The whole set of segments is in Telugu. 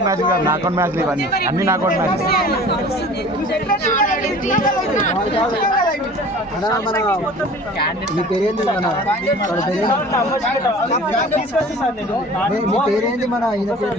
మ్యాచ్ కాదు నాకౌట్ మ్యాచ్ ఇవన్నీ అన్ని నాకౌట్ మ్యాచ్ అన్నా మన మీ పేరేంటి మన మన పేరేంటి మీ- మీ పేరేంటి మన ఈయన పేరు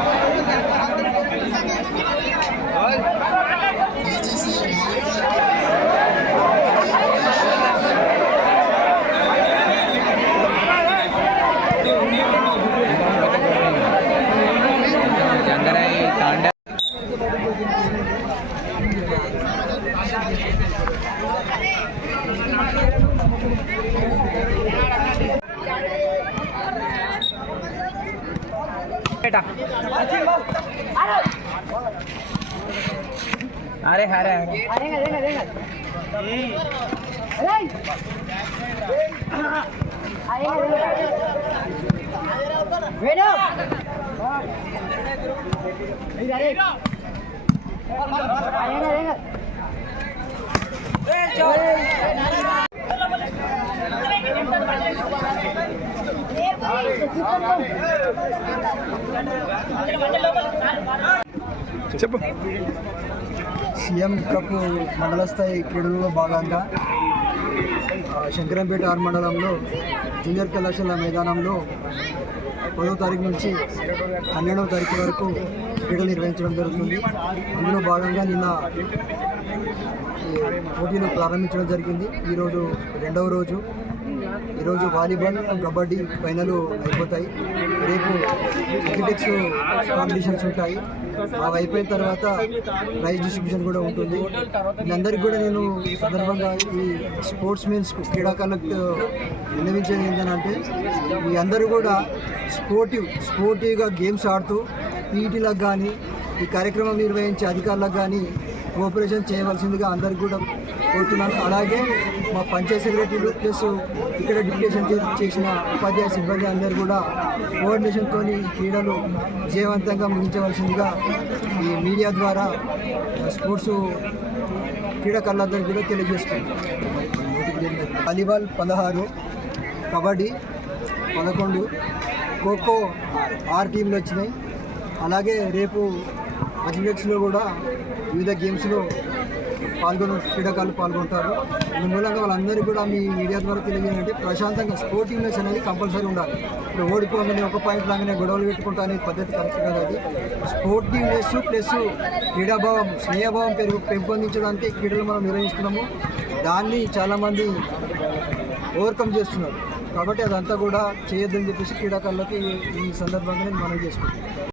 এটা আরে আরে Thank you. చెప్పు సీఎం కప్ మండల స్థాయి క్రీడల్లో భాగంగా శంకరంపేట ఆర్ మండలంలో జూనియర్ కళాశాల మైదానంలో పదో తారీఖు నుంచి పన్నెండవ తారీఖు వరకు క్రీడలు నిర్వహించడం జరుగుతుంది అందులో భాగంగా నిన్న పోటీలు ప్రారంభించడం జరిగింది ఈరోజు రెండవ రోజు ఈరోజు వాలీబాల్ కబడ్డీ ఫైనల్ అయిపోతాయి రేపు అథ్లెటిక్స్ కాంపిటీషన్స్ ఉంటాయి అవి అయిపోయిన తర్వాత ప్రైజ్ డిస్ట్రిబ్యూషన్ కూడా ఉంటుంది అందరికీ కూడా నేను సందర్భంగా ఈ స్పోర్ట్స్ మీన్స్ క్రీడాకారులకు విన్నవించేది ఏంటంటే మీ అందరూ కూడా స్పోర్టివ్ స్పోర్టివ్గా గేమ్స్ ఆడుతూ పీటీలకు కానీ ఈ కార్యక్రమం నిర్వహించే అధికారులకు కానీ కోఆపరేషన్ చేయవలసిందిగా అందరికి కూడా కోరుతున్నాను అలాగే మా పంచాయత్ సెక్రటరీలు ప్లస్ ఇక్కడ డిప్యూటేషన్ చేసిన ఉపాధ్యాయ సిబ్బంది అందరూ కూడా కోఆర్డినేషన్తో ఈ క్రీడలు విజయవంతంగా ముగించవలసిందిగా ఈ మీడియా ద్వారా స్పోర్ట్స్ క్రీడాకారులందరికీ కూడా తెలియజేస్తుంది వాలీబాల్ పదహారు కబడ్డీ పదకొండు ఖోఖో ఆరు టీంలు వచ్చినాయి అలాగే రేపు అథ్లెట్స్లో కూడా వివిధ గేమ్స్లో పాల్గొన క్రీడాకారులు పాల్గొంటారు అందువల్ల వాళ్ళందరికీ కూడా మీ మీడియా ద్వారా తెలియజేయాలంటే ప్రశాంతంగా స్పోర్టింగ్నెస్ అనేది కంపల్సరీ ఉండాలి ఇప్పుడు ఓడిపోగానే ఒక పాయింట్ లాగానే గొడవలు పెట్టుకుంటా అనే పద్ధతి కరెక్ట్ కాదు అది స్పోర్టింగ్నెస్ ప్లస్ క్రీడాభావం స్నేహభావం పెరుగు పెంపొందించడానికి క్రీడలు మనం నిర్వహిస్తున్నాము దాన్ని చాలామంది ఓవర్కమ్ చేస్తున్నారు కాబట్టి అదంతా కూడా చేయొద్దని చెప్పేసి క్రీడాకారులకి ఈ సందర్భంగా మనం చేసుకుంటాం